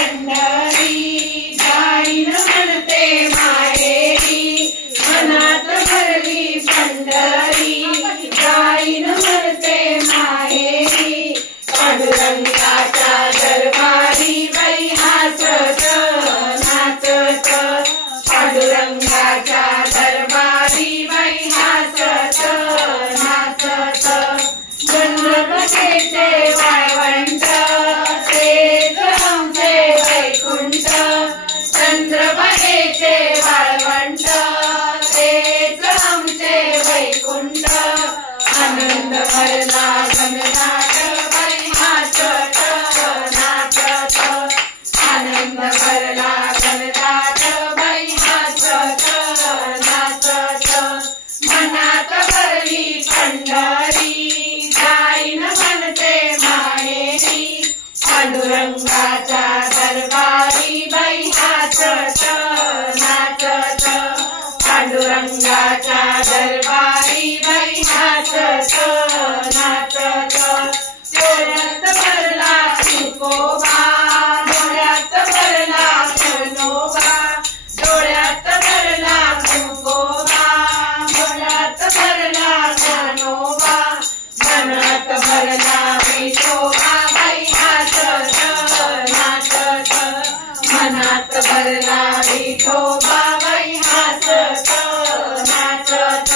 पंढरी जाईन म्हणते माहेरी मनात भरली पंढरी जाईन म्हणते माहेरी पांडुरंगाच्या दरबारी बाई हसत नाचत पांडुरंगाच्या दरबारी बाई हसत नाचत चंद्रप्रभेचे वाळवंट तेच आमचे वैकुंठ चंद्रप्रभेचे वाळवंट तेच आमचे वैकुंठ आनंद भरला घनदाट बाई हसत नाचत आनंद भरला घनदाट बाई हसत नाचत मनात भरली पंढरी जाईन म्हणते माहेरी पांडुरंगाच्या दरबारी बाई हसत नाचत पांडुरंगाच्या दरबारी बाई हसत नाचत डोळ्यात भरला तुकोबा डोळ्यात भरला खंडोबा डोळ्यात भरला तुकोबा डोळ्यात भरला खंडोबा मनात भरला विठोबा बाई हसत नाचत मनात भरला विठोबा बाई हसत नाचत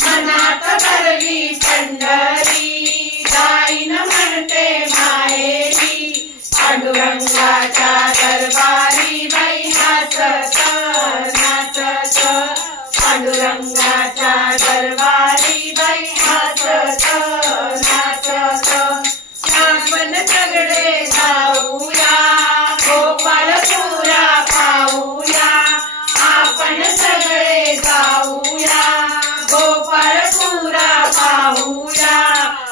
मनात भरली पंढरी जाईन म्हणते माहेरी पांडुरंगाच्या दरबारी बाई हसत नाचत पांडुरंगाच्या दरबारी बाई हसत नाचत आपण सगळे जाऊया गोपाळपुरा पाहूया आपण सगळे जाऊया गोपाळपुरा पाहूया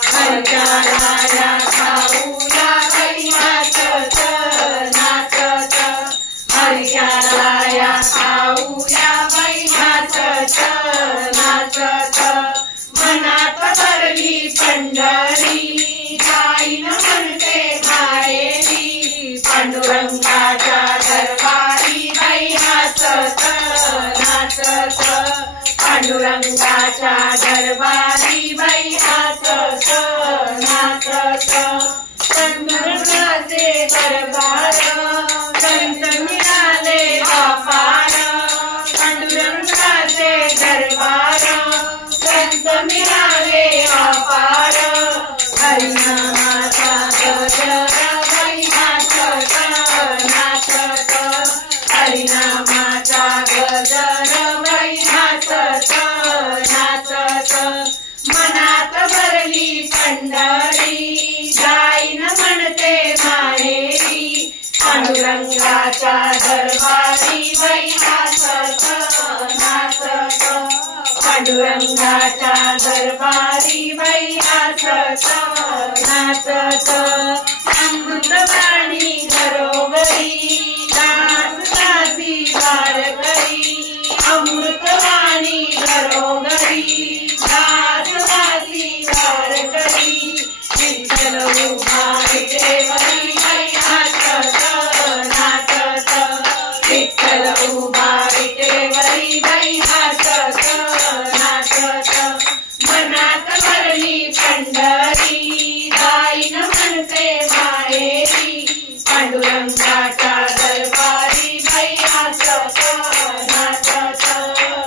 हरिकाराया खाऊया बाई हसत नाचत हरिकाराया खाऊया बाई हसत नाचत मनात भरली पंढरी जाईन म्हणते माहेरी पांडुरंगाच्या दरबारी बाई हसत नाचत पांडुरंगाच्या दरबारी बाई हसत नाचत पांडुरंगाचे दरबार संत मिळाले अपार पांडुरंगाचे दरबार संत मिळाले अपार हरिनामाचा गजर बाई हसत नाचत हरिनामाचा गजर बाई हसत नाचत मनात भरली पंढरी जाईन म्हणते माहेरी पांडुरंगाच्या दरबारी बाई हसत नाचत पांडुरंगाच्या दरबारी बाई हसत नाचत अमृतवाणी घरोघरी दास दासी वारकरी अमृतवाणी घरोघरी दास दासी वारकरी विठ्ठल उभा विठेवरी बाई हसत नाचत विठ्ठल उभा विठेवरी बाई हसत नाचत मनात भरली पंढरी जाईन म्हणते माहेरी पांडुरंगाच्या दरबारी बाई हसत नाचत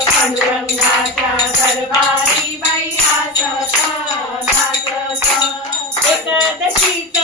पांडुरंगाच्या दरबारी बाई हसत नाचत एकादशीचा